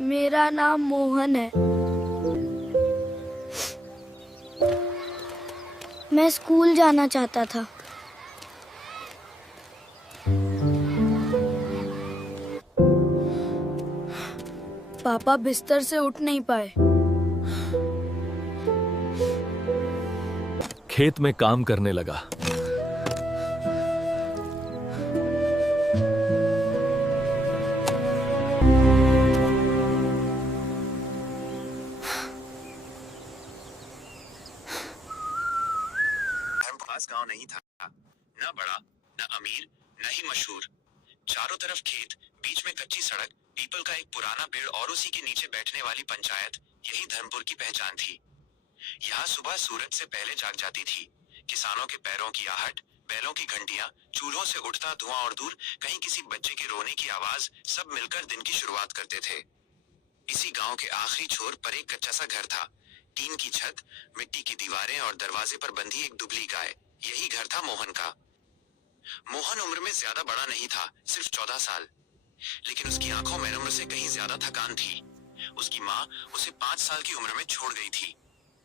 मेरा नाम मोहन है। मैं स्कूल जाना चाहता था। पापा बिस्तर से उठ नहीं पाए। खेत में काम करने लगा। धर्मपास गांव नहीं था, न बड़ा न अमीर न ही मशहूर। चारों तरफ खेत, बीच में कच्ची सड़क, पीपल का एक पुराना पेड़ और उसी के नीचे बैठने वाली पंचायत, यही धर्मपुर की पहचान थी। यहाँ सुबह सूरज से पहले जाग जाती थी। किसानों के पैरों की आहट, बैलों की घंटियां, चूल्हों से उठता धुआं और दूर कहीं किसी बच्चे के रोने की आवाज, सब मिलकर दिन की शुरुआत करते थे। इसी गांव के आखिरी छोर पर एक कच्चा सा घर था। टीन की छत, मिट्टी की दीवारें और दरवाजे पर बंधी एक दुबली गाय, यही घर था मोहन का। मोहन उम्र में ज्यादा बड़ा नहीं था, सिर्फ 14 साल। लेकिन उसकी आंखों में उम्र से कहीं ज्यादा थकान थी। उसकी माँ उसे 5 साल की उम्र में छोड़ गई थी।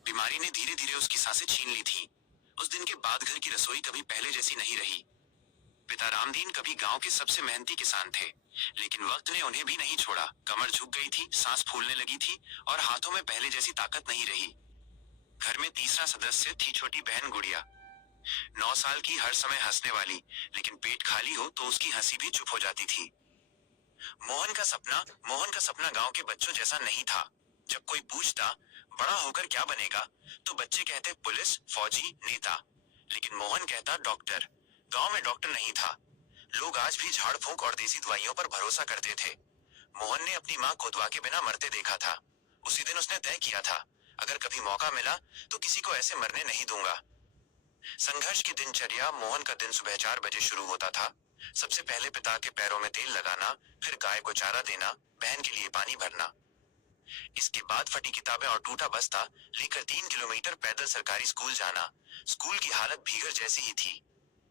बीमारी ने धीरे धीरे उसकी सांसें छीन ली थी। उस दिन के बाद घर की रसोई कभी पहले जैसी नहीं रही। पिता रामदीन कभी गांव के सबसे मेहनती किसान थे, लेकिन वक्त ने उन्हें भी नहीं छोड़ा। कमर झुक गई थी, सांस फूलने लगी थी और हाथों में पहले जैसी ताकत नहीं रही। घर में तीसरा सदस्य थी छोटी बहन गुड़िया। 9 साल की, हर समय हंसने वाली, लेकिन पेट खाली हो तो उसकी हंसी भी चुप हो जाती थी। मोहन का सपना गांव के बच्चों जैसा नहीं था। जब कोई पूछता बड़ा होकर क्या बनेगा, तो बच्चे कहते पुलिस, फौजी, नेता। लेकिन मोहन कहता डॉक्टर। गांव में डॉक्टर नहीं था। लोग आज भी झाड़ फूंक और देसी दवाइयों पर भरोसा करते थे। मोहन ने अपनी माँ को दवा के बिना मरते देखा था। उसी दिन उसने तय किया था, अगर कभी मौका मिला तो किसी को ऐसे मरने नहीं दूंगा। संघर्ष की दिनचर्या। मोहन का दिन सुबह 4 बजे शुरू होता था। सबसे पहले पिता के पैरों में तेल लगाना, फिर गाय को चारा देना, बहन के लिए पानी भरना। इसके बाद फटी किताबें और टूटा बस्ता लेकर 3 किलोमीटर पैदल सरकारी स्कूल जाना। स्कूल की हालत भीगर जैसी ही थी।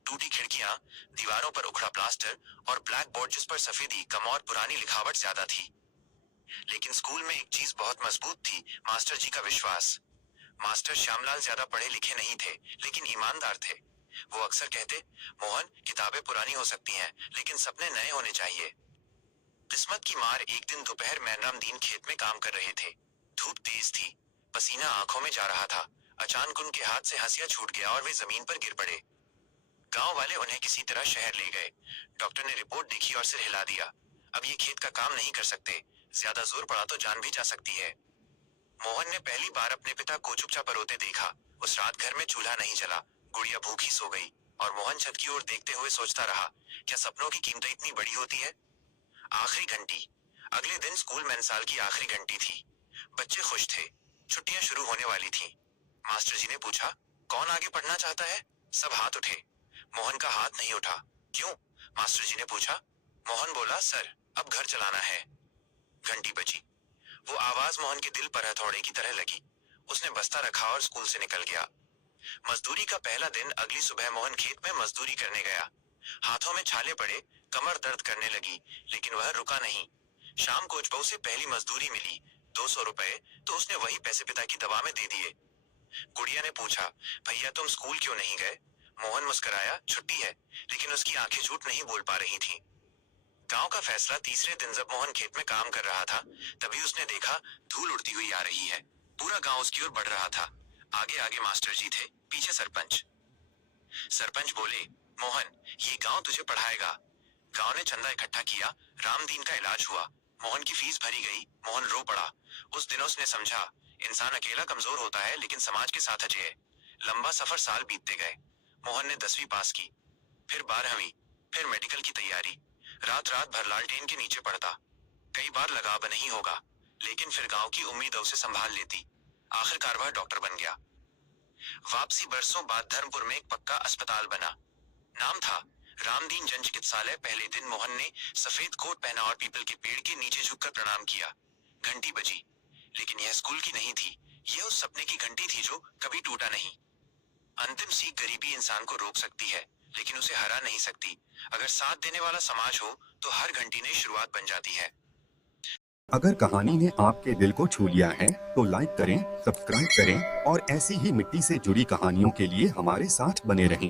टूटी खिड़कियां, दीवारों पर उखड़ा प्लास्टर और ब्लैक बोर्ड जिस पर सफेदी कम और पुरानी लिखावट ज्यादा थी। लेकिन स्कूल में एक चीज बहुत मजबूत थी, मास्टर जी का विश्वास। मास्टर श्यामलाल ज्यादा पढ़े लिखे नहीं थे, लेकिन ईमानदार थे। वो अक्सर कहते, मोहन, किताबें पुरानी हो सकती हैं, लेकिन सपने नए होने चाहिए। किस्मत की मार, एक दिन दोपहर में रामदीन खेत में काम कर रहे थे। धूप तेज थी, पसीना आंखों में जा रहा था। अचानक उनके हाथ से हंसिया छूट गया और वे जमीन पर गिर पड़े। गांव वाले उन्हें किसी तरह शहर ले गए। डॉक्टर ने रिपोर्ट देखी और सिर हिला दिया। अब ये खेत का काम नहीं कर सकते, ज्यादा जोर पड़ा तो जान भी जा सकती है। मोहन ने पहली बार अपने पिता को चुपचाप रोते देखा। उस रात घर में चूल्हा नहीं जला, गुड़िया भूखी सो गई और मोहन छत की ओर देखते हुए सोचता रहा, क्या सपनों की कीमत इतनी बड़ी होती है। आखिरी घंटी। अगले दिन स्कूल में साल की आखिरी घंटी थी। बच्चे खुश थे, छुट्टियां शुरू होने वाली थीं। मास्टर जी ने पूछा, कौन आगे पढ़ना चाहता है? सब हाथ उठे। मोहन का हाथ नहीं उठा। क्यों? मास्टर जी ने पूछा। मोहन बोला, सर, अब घर चलाना है। घंटी बजी। वो आवाज मोहन के दिल पर हथौड़े की तरह लगी। उसने बस्ता रखा और स्कूल से निकल गया। मजदूरी का पहला दिन। अगली सुबह मोहन खेत में मजदूरी करने गया। हाथों में छाले पड़े, कमर दर्द करने लगी, लेकिन वह रुका नहीं। शाम को बहू से पहली मजदूरी मिली, 200 रुपए, तो उसने वही पैसे पिता की दवा में दे दिए। गुड़िया ने पूछा, भैया तुम स्कूल क्यों नहीं गए? मोहन मुस्कुराया, छुट्टी है, लेकिन उसकी आंखें झूठ नहीं बोल पा रही थीं। गांव का फैसला। तीसरे दिन जब मोहन खेत में काम कर रहा था, तभी उसने देखा धूल उड़ती हुई आ रही है। पूरा गांव उसकी ओर बढ़ रहा था। आगे आगे मास्टर जी थे, पीछे सरपंच। सरपंच बोले, मोहन, ये गांव तुझे पढ़ाएगा। गांव ने चंदा इकट्ठा किया, रामदीन का इलाज हुआ, मोहन की फीस भरी गई। मोहन रो पड़ा। उस दिन उसने समझा, इंसान अकेला कमजोर होता है, लेकिन समाज के साथ अजय। लंबा सफर, साल बीतते गए। मोहन ने 10वीं पास की, फिर 12वीं, फिर मेडिकल की तैयारी। रात रात भर लालटेन के नीचे पढ़ता। कई बार लगा अब नहीं होगा, लेकिन फिर गांव की उम्मीद उसे संभाल लेती। आखिरकार वह डॉक्टर बन गया। वापसी। बरसों बाद धर्मपुर में एक पक्का अस्पताल बना। नाम था रामदीन जन चिकित्सालय। पहले दिन मोहन ने सफेद कोट पहना और पीपल के पेड़ के नीचे झुककर प्रणाम किया। घंटी बजी, लेकिन यह स्कूल की नहीं थी। यह उस सपने की घंटी थी जो कभी टूटा नहीं। अंतिम सीख। गरीबी इंसान को रोक सकती है, लेकिन उसे हरा नहीं सकती। अगर साथ देने वाला समाज हो, तो हर घंटी नई शुरुआत बन जाती है। अगर कहानी ने आपके दिल को छू लिया है तो लाइक करें, सब्सक्राइब करें और ऐसी ही मिट्टी से जुड़ी कहानियों के लिए हमारे साथ बने रहें।